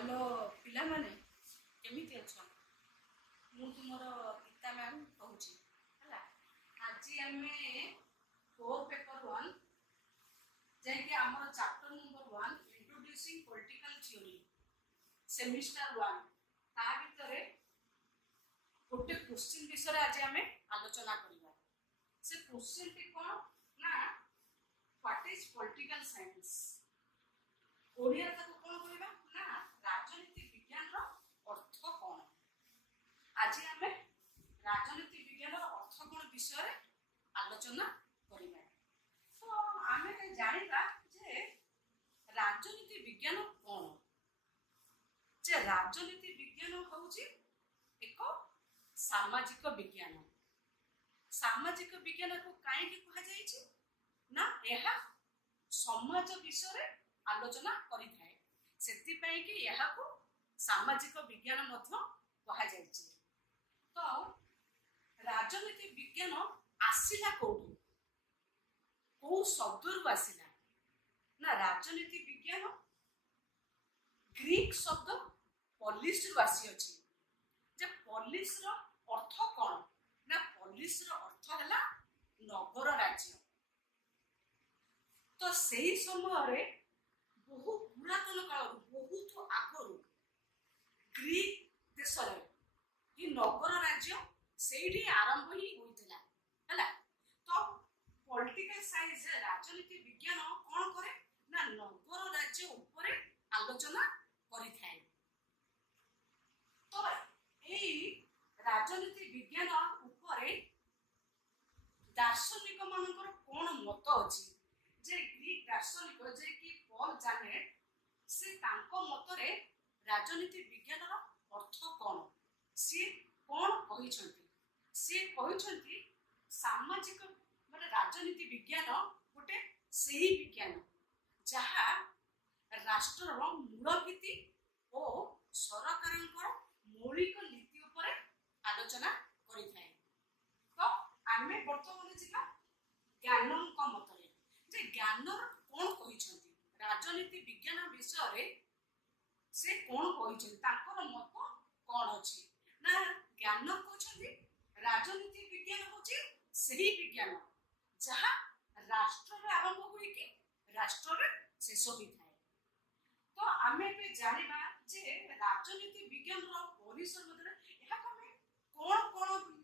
Hello पिला माने केमिति अच्छा मु तुमर गीता मैम कहूची हला आज आमे फोर पेपर 1 जेके हमर chapter number 1 introducing political theory semester 1 ता भितरे गोटे क्वेश्चन विषय आज आमे आलोचना करिया से क्वेश्चन टी कोन ना what is political science Odia ताको कोन करिबा ना राजनीति विज्ञान रो अर्थ कोन आज आमे राजनीति विज्ञान रो अर्थ कोन विषय रे आलोचना करिबा तो आमे जानिबा जे राजनीति विज्ञान कोन जे राजनीति विज्ञान होउची एक सामाजिक विज्ञान सामाजिक विज्ञान को काहे की कहा जाय छी ना एहा समाज विषय रे आलोचना करि थाए सेति पई कि एहा को सामाजिक विज्ञान मध्य कहा जाय छी तो राजनीति विज्ञान आसिला कोठु को शब्दरु आसिला ना राजनीति विज्ञान ग्रीक शब्द पॉलिस रु आसी अछि जे पॉलिस रो अर्थ कोन ना पॉलिस रो अर्थ हला नगर राज्य तो सही समय रे बहु पुरातन काल बहुत आगरु ग्रीक देश रे कि नगर राज्य सेठी आरंभ ही होइतिला हला तो पॉलिटिकल साइंस राजनीति विज्ञान कोन करे ना नगर राज्य ऊपर आलोचना करि थाए तो एई राजनीति विज्ञान ऊपर दार्शनिक मानकर कोन मत अछि जे ग्रीक दार्शनिक जे कि पॉल जानेट से तांको मतरे राजनीति विज्ञान रो अर्थ कोन से कोन कहिसंती सामाजिक माने राजनीति विज्ञान गोटे सही विज्ञान जहा राष्ट्र रो मूलभित्ति ओ सरकारंकर मौलिक नीति ऊपर आलोचना करि थाए तो आमे वर्तमान जिला ज्ञानम को मतरे जे ज्ञान कोन कहिसंती राजनीति विज्ञान विषय रे से कोन कहिसंती ताकर मत कोन अछि ना ज्ञान कहछंती राजनीति विज्ञान होची सही विज्ञान जहा राष्ट्र रे आरंभ होई कि राष्ट्र रे शेष होई थाए तो आमे पे जानिबा जे राजनीति विज्ञान रो परिसर मधरे एहा कमे कोन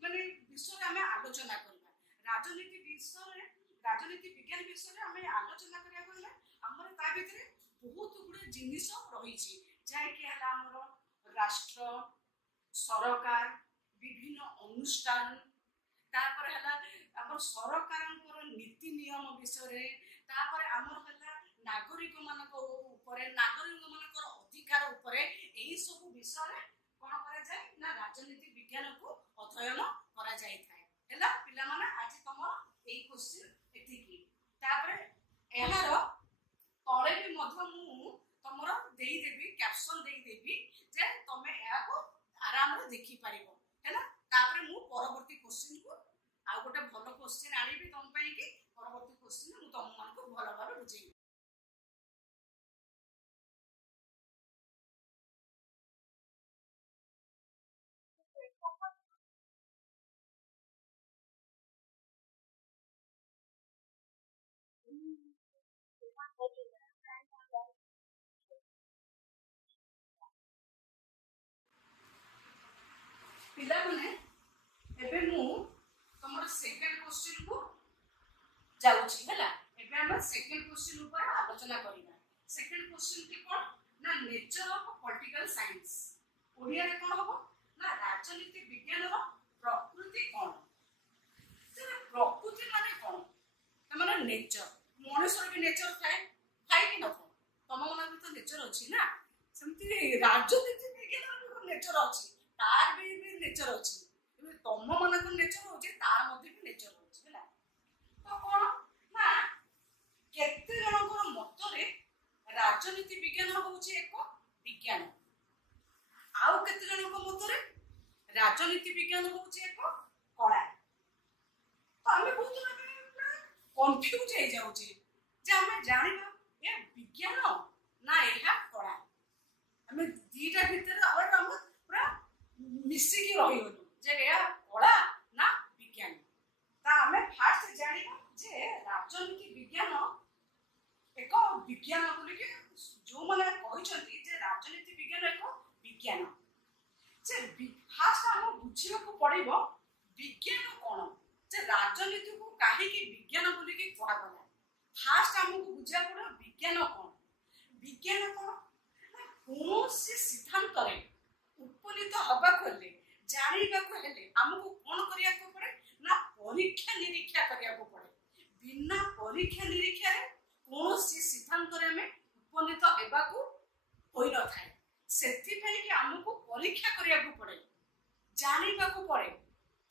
माने विषय रे आमे आलोचना करबा राजनीति विषय रे राजनीति विज्ञान विषय रे आमे आलोचना करिया गले हमर ता भितरे बहुत गुडे जिनिस रही छी जाय कि हला हमर राष्ट्र सरकार विभिन्न अनुष्ठान तापर हला हमर सरकारंकर नीति नियम विषय रे तापर हमर हला नागरिक मानक ऊपर नागरिक मानकर अधिकार ऊपर एही सब विषय रे कोन करा जाय ना राजनीति विज्ञान को अध्ययन करा जाय थाए हला पिला माने आज तमर एही क्वेश्चन एतिकी तापर एहारो तळे भी मध्य मु तमरो देई देबी कैप्शन देई देबी जे तमे एहा को आराम रे देखि पारिबो हैला तापर मु परवर्ती क्वेश्चन को आ गोटे भलो क्वेश्चन आनिबी तम पई कि परवर्ती क्वेश्चन मु तम मान को भलो भाबे बुझेई पिला माने एबे मु तमर सेकंड क्वेश्चन को जाउची हला एबे हम सेकंड क्वेश्चन ऊपर आलोचना करिबा सेकंड क्वेश्चन की कोन ना nature of political science Odia रे कोन होबो ना राजनीति विज्ञान रो प्रकृति कोन से प्रकृति माने कोन त माने नेचर मनुष्य भी नेचर थाए कि न थाए तम मन भी तो नेचर अछि ना सेमति राजनीति विज्ञान रो नेचर अछि तार भी नेचर अछि तम मन को नेचर होछि तार मध्ये भी नेचर होछि हला तो कोन ना केते जनकर मतरे राजनीति विज्ञान होछि एक विज्ञान आउ केते जनकर मतरे राजनीति विज्ञान होछि एक कला तो हमें बहुत कंफ्यूज हो जाउछि जे हमें जानिबा ए विज्ञान ना एहा कला हमें କହିଛନ୍ତି ଯେ ରାଜନୀତି ବିଜ୍ଞାନ ଏକ ବିଜ୍ଞାନ। ଯେ ଫାଷ୍ଟ ଆମକୁ ବୁଝିବାକୁ ପଡିବ ବିଜ୍ଞାନ କ'ଣ, ଯେ ରାଜନୀତିକୁ କାହିଁକି ବିଜ୍ଞାନ ବୋଲିକି କୁହାଗଲା। ଫାଷ୍ଟ ଆମକୁ ବୁଝିବାକୁ ପଡିବ ବିଜ୍ଞାନ କ'ଣ। ବିଜ୍ଞାନ କ'ଣ ନା କୌଣସି ସିଦ୍ଧାନ୍ତରେ ଉପନୀତ ହେବାକୁ ହେଲେ, ଜାଣିବାକୁ ହେଲେ ଆମକୁ କ'ଣ କରିବାକୁ ପଡେ ନା ପରୀକ୍ଷା ନିରୀକ୍ଷା କରିବାକୁ ପଡେ। ବିନା ପରୀକ୍ଷା ନିରୀକ୍ଷାରେ କୌଣସି ସିଦ୍ଧାନ୍ତରେ ଆମେ ଉପନୀତ ହେବାକୁ ହୋଇନଥାଏ। ସେଥିପାଇଁ କି ଆମକୁ ପରୀକ୍ଷା କରିବାକୁ ପଡେ, ଜାଣିବାକୁ ପଡେ,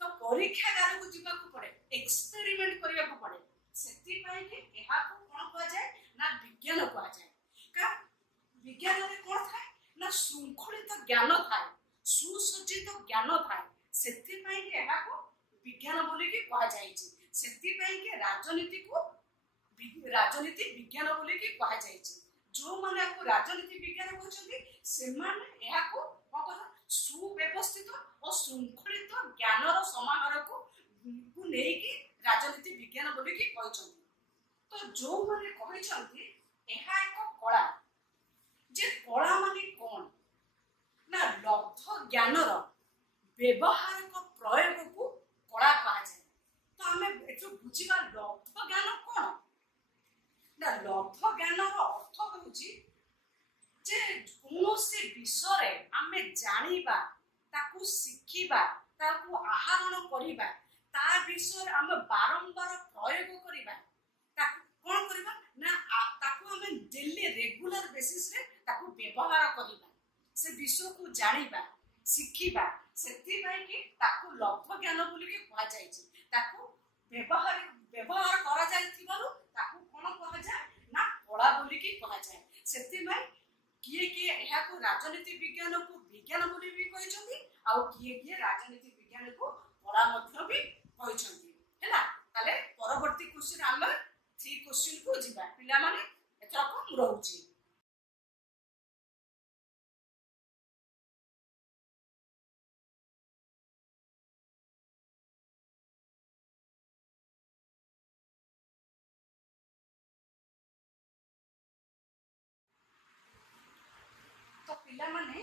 ତ ପରୀକ୍ଷାଗାରକୁ ଯିବାକୁ ପଡେ, ଏକ୍ସପେରିମେଣ୍ଟ କରିବାକୁ ପଡେ। ସେଥିପାଇଁ କି ଏହାକୁ କ'ଣ କୁହାଯାଏ ନା ବିଜ୍ଞାନ କୁହାଯାଏ। କାରଣ ବିଜ୍ଞାନରେ କ'ଣ ଥାଏ ନା ଶୃଙ୍ଖଳିତ ଜ୍ଞାନ ଥାଏ, ସୁସଜ୍ଜିତ ଜ୍ଞାନ ଥାଏ। ସେଥିପାଇଁ କି ଏହାକୁ ବିଜ୍ଞାନ ବୋଲିକି କୁହାଯାଇଛି। ସେଥିପାଇଁ କି ରାଜନୀତିକୁ ରାଜନୀତି ବିଜ୍ଞାନ ବୋଲିକି କୁହାଯାଇଛି। ଯେଉଁମାନେ ଏହାକୁ ରାଜନୀତି ବିଜ୍ଞାନ କହୁଛନ୍ତି ସେମାନେ ଏହାକୁ ସୁବ୍ୟବସ୍ଥିତ ଓ ଶୃଙ୍ଖଳିତ ଜ୍ଞାନର ସମାହାରକୁ ନେଇକି ରାଜନୀତି ବିଜ୍ଞାନ ବୋଲିକି କହିଛନ୍ତି। ତ ଯେଉଁମାନେ କହିଛନ୍ତି ଏହା ଏକ କଳା, ଯେ କଳା ମାନେ କ'ଣ ନା ଲବ୍ଧ ଜ୍ଞାନର ବ୍ୟବହାରିକ ପ୍ରୟୋଗକୁ କଳା କୁହାଯାଏ। ତ ଆମେ ଏଠୁ ବୁଝିବା ଲବ୍ଧ ଜ୍ଞାନ କ'ଣ ନା ଲବ୍ଧ ଜ୍ଞାନର ଅର୍ଥ ହେଉଛି ଯେ କୌଣସି ବିଷୟରେ ଆମେ ଜାଣିବା, ତାକୁ ଶିଖିବା, ତାକୁ ଆହରଣ କରିବା, ତା ବିଷୟରେ ଆମେ ବାରମ୍ବାର ପ୍ରୟୋଗ କରିବା, ତାକୁ କ'ଣ କରିବା ନା ତାକୁ ଆମେ ଡେଲି ରେଗୁଲାର ବେସିସରେ ତାକୁ ବ୍ୟବହାର କରିବା, ସେ ବିଷୟକୁ ଜାଣିବା, ଶିଖିବା। ସେଥିପାଇଁ କି ତାକୁ ଲବ୍ଧ ଜ୍ଞାନ ବୋଲିକି କୁହାଯାଇଛି। ତାକୁ ବ୍ୟବହାର କରାଯାଇଥିବାରୁ ତାକୁ କ'ଣ କୁହାଯାଏ ନା କଳା ବୋଲିକି କୁହାଯାଏ। ସେଥିପାଇଁ କିଏ କିଏ ଏହାକୁ ରାଜନୀତି ବିଜ୍ଞାନକୁ ବିଜ୍ଞାନ ବୋଲି ବି କହିଛନ୍ତି, ଆଉ କିଏ କିଏ ରାଜନୀତି ବିଜ୍ଞାନକୁ କଳା ମଧ୍ୟ ବି କହିଛନ୍ତି। ହେଲା, ତାହେଲେ ପରବର୍ତ୍ତୀ କ୍ୱେଶ୍ଚିନ୍ ଆମେ 3 କ୍ୱେଶ୍ଚିନ୍ କୁ ଯିବା। ପିଲାମାନେ ଏଥରକ ମୁଁ ରହୁଛି। तो पिलामाने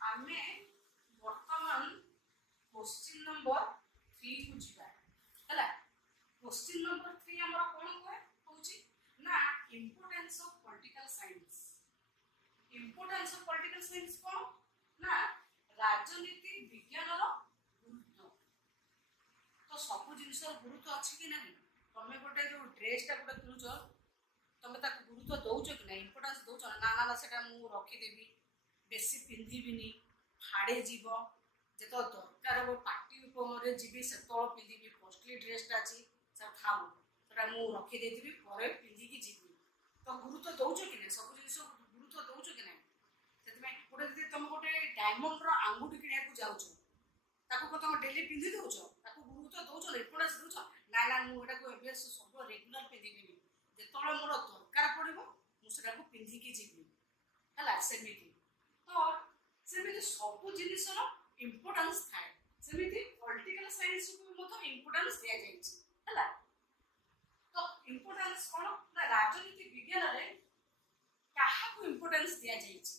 आमे वर्तमान क्वेश्चन नंबर 3 को जिबा। हला क्वेश्चन नंबर 3 हमरा कोन कहे होची ना importance of political science. Importance of political science कोन ना राजनीति विज्ञान रो गुरुत्व। तो सब जिंस गुरुत्व अछि कि नाही, तमे गोटे जो ड्रेस ता गोटे किनुचो तमे ताको गुरुत्व दउचो कि नाही, इंपोर्टेंस दउचो ना ना सेटा मु रखी देबी, बेसी पिंधिबिनी, फाड़े जीव, जेतो दरकार हो पार्टी उपमरे जीवी सेतो पिंधिबी, कॉस्टली ड्रेसटा अछि से थाउ सेटा मु रखी देतिबी, परे पिंधि की जीवी। तो गुरुत्व दउचो कि नाही, सब जिंस गुरुत्व दउचो कि नाही। सेतमे गोटे जदि तुम गोटे डायमंड रो अंगूठी किनिया को जाउचो, ताको को तुम डेली पिंधि दउचो, ताको गुरुत्व दउचो, इंपोर्टेंस दउचो ना ना मु एटा को एबे सब रेगुलर पिंधिबिनी, जेतोळे मोर दरकार पड़िबो मु सेटा को पिंधि की जीवी। हला सेमिति तो सेमिति सब जिनिसर इंपोर्टेंस थाए, सेमिति पॉलिटिकल साइंस को मतो इंपोर्टेंस दिया जायछि। हला तो इंपोर्टेंस कोन ना राजनीति विज्ञान रे काहा को इंपोर्टेंस दिया जायछि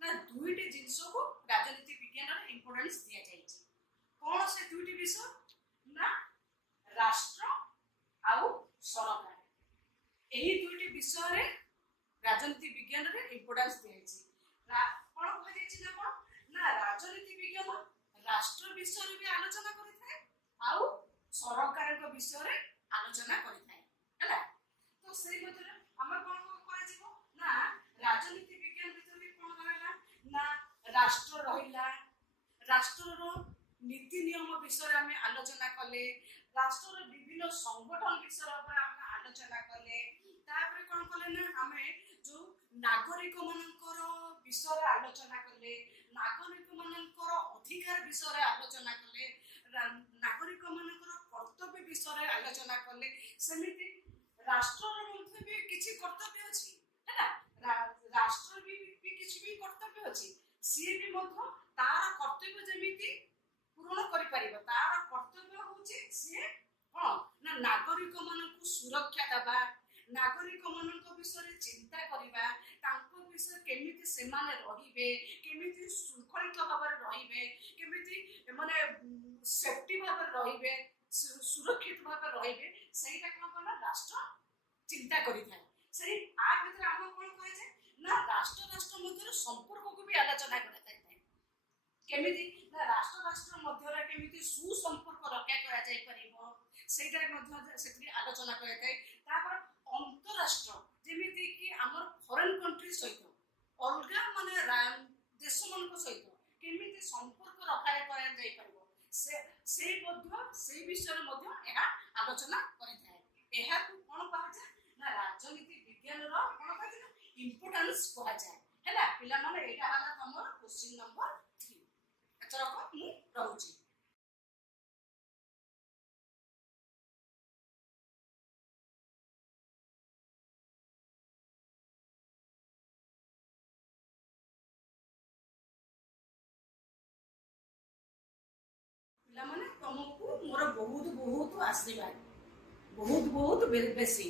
ना दुईटी जिंस को राजनीति विज्ञान रे इंपोर्टेंस दिया जायछि। कोन से दुईटी विषय ना राष्ट्र आउ सरकार, एही दुईटी विषय रे राजनीति विज्ञान रे इंपोर्टेंस दिया जायछि। कोन कह जायछि ना कोन ना राजनीति विज्ञान राष्ट्र विषय भी आलोचना करिथाय आउ सरकार को विषय रे आलोचना करिथाय। हला तो सेही मते हम कोन करा जीवो ना राजनीति विज्ञान भीतर भी कोन रहला ना राष्ट्र रहिला, राष्ट्र रो नीति नियम विषय हम आलोचना कले, राष्ट्र रो विभिन्न संगठन विषय पर हम आलोचना कले, तापर कोन कले ना हमें जो नागरिक मानकर विषय आलोचना कले, नागरिक मानकर अधिकार विषय आलोचना कले, नागरिक मानकर कर्तव्य विषय आलोचना कले। सेमिति राष्ट्र मध्ये भी किछि कर्तव्य अछि, हैला राष्ट्र भी किछि भी कर्तव्य अछि, सी भी मध्य तार कर्तव्य जेमिति पूर्ण करि परिबो। तार कर्तव्य होछि सी हां ना नागरिक मानकु सुरक्षा देबा, नागरिक मानक विषय चिंता करिबा, तांको विषय केमिति सेमाने रहिबे केमिति शृंखलित भाव रहिबे केमिति माने सेफ्टी भाव रहिबे सुरक्षित भाव रहिबे सेटा कोन कोन राष्ट्र चिंता करि थाए सेही आ भीतर हम कोन कहे जे ना राष्ट्र राष्ट्र मध्य संपर्क को भी आलोचना करै थाए केमिति ना राष्ट्र राष्ट्र मध्य केमिति सुसंपर्क रक्षा करा जाय परिबो सेटा मध्य सेति आलोचना करै थाए तापर अंतरराष्ट्र जेमिति कि हमर फॉरेन कंट्री सहित अलगा माने देश मन को सहित केमिति संपर्क रखा करा जाय परिबो से मध्य से विषय मध्य एहा आलोचना करि थाए एहा को कोन कहा जाय ना राजनीति विज्ञान रो कोन कहा जाय इंपोर्टेंस कहा जाय हैला पिला माने एटा हला हमर क्वेश्चन नंबर 3 एतरा को मु रहउची पिला माने तुमको मोर बहुत बहुत आशीर्वाद बहुत बहुत बेसी